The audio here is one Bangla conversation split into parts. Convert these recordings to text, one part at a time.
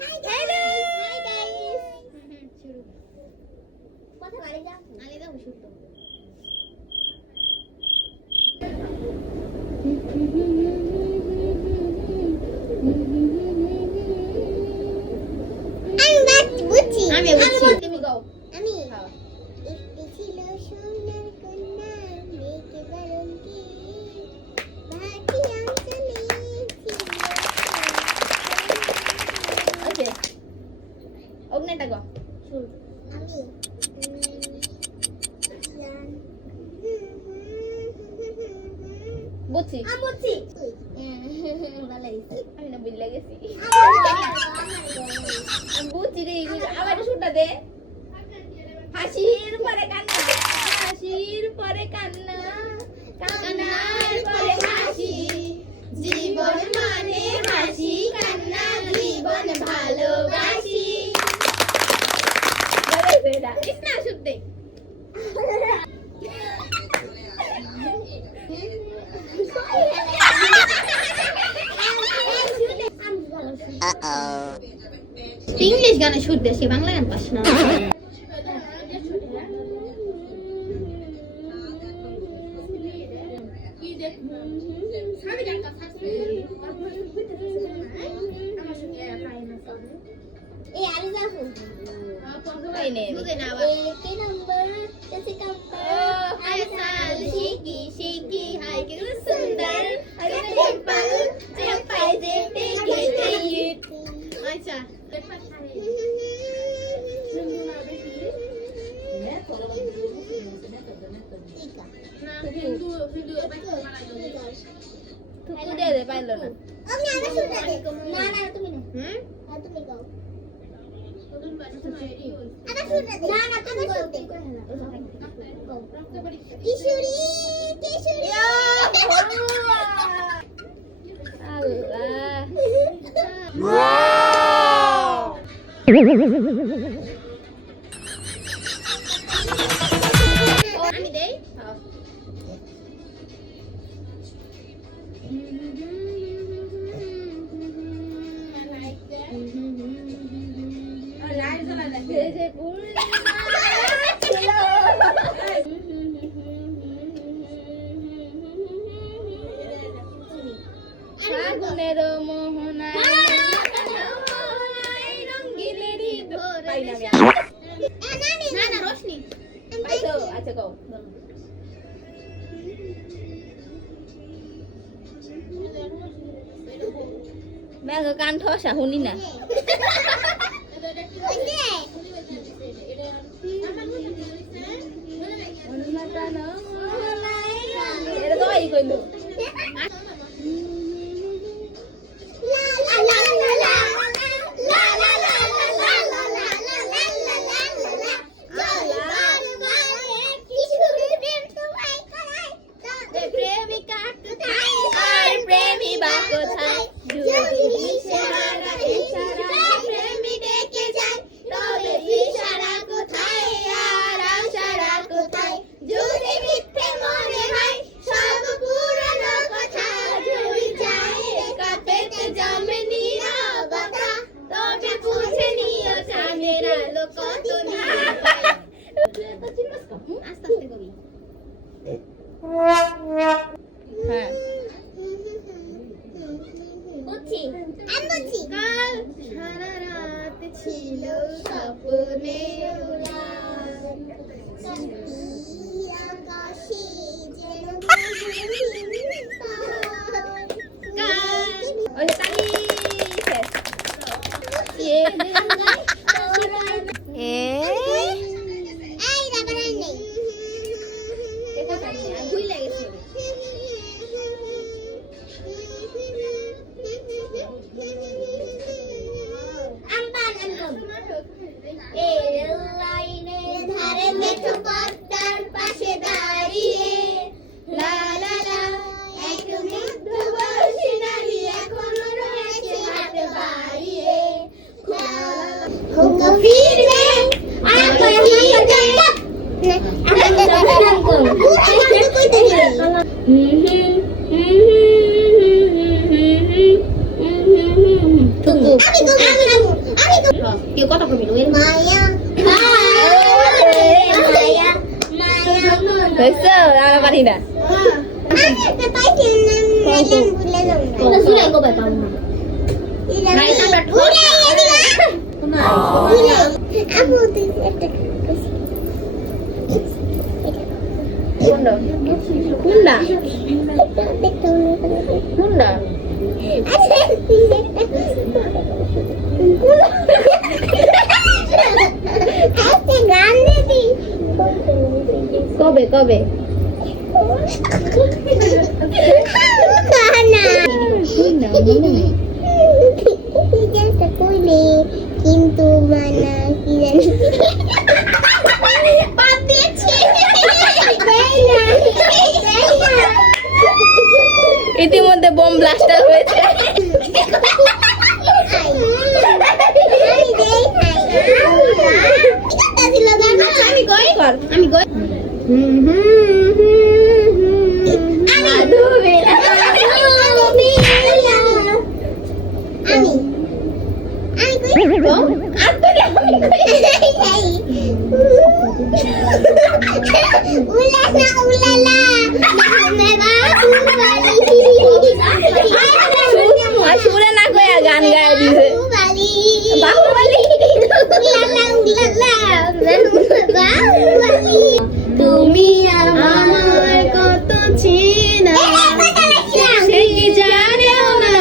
হ্যালো হাই গাইস শুরু কথা বলে যাও আলে দাও শুরু আমি বুঝছি তুমি গাও আমি একটি ছিল সোনার কন্যা মেঘে বারঙ্গি ভাটি অঞ্চলে ছিল ওকে অগ্নেটা গাও শুরু আমি বুঝছি বুঝছি ভালো হইছে আমি না বুঝলা গেছি বুঝছি রে আবার শুনটা দে হাসির পরে কান্না হাসির পরে কান্না কান্নার পরে হাসি জীবন মানে হাসি কান্না জীবন ভালোবাসি বলে বেটা ইসনা শুনতে इंग्लिश गाना शूट दे से बांग्ला गान पास ना ए आलिजा हो नहीं मुझे ना एक नंबर जैसे कंपर हाय साल शिकी शिकी हाय के सुंदर अरे टेंपल चंपाई जेटे गेटे ये अच्छा तू दे दे पाइलो ना আমি আগে শুনতে দে না না তুমি না তুমি গাও আগে শুনতে দে না না তুমি শুনতে কিশোরী কিশোরী আল্লাহ আমি দেই লাইট জ্বলা দে যে ফাগুনের মোহনা রঙ্গিলেরই ধরে না না রোশনি পাইছো আচ্ছা গাও मैं कान ठोसा हुनी ना এটা তো আই কইলো ছিল স্বপ্নে আকাশে যেন কেউ কথা কবি মায়া হয়েছে আর পারি না কোনটা কবে কবে কিন্তু মানা কি জানি ইতিমধ্যে বোম ব্লাস্টার হয়েছে আমি গই সুরে না কয়া গান গায়ে দিছে তুমি আমার কত চেনা সেই জানেও না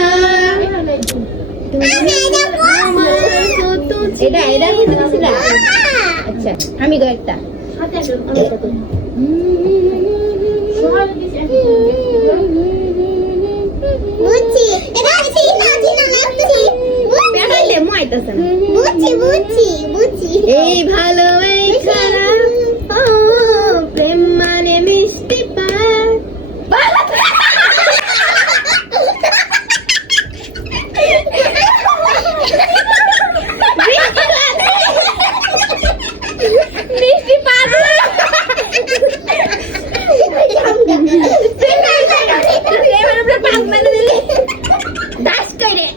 আমার কত এটা এটা কি দিছিল আচ্ছা আমি গো একটা বুঝছি এটা ঠিক না লাগছে পেটাইলে মইতাছে না বুঝছি এই ভালো এই খারাপ ও প্রেম মানে মিষ্টি পায় মিষ্টি পাগল প্রেমের উপরে পাগ মেরে দিলি দাস কইরে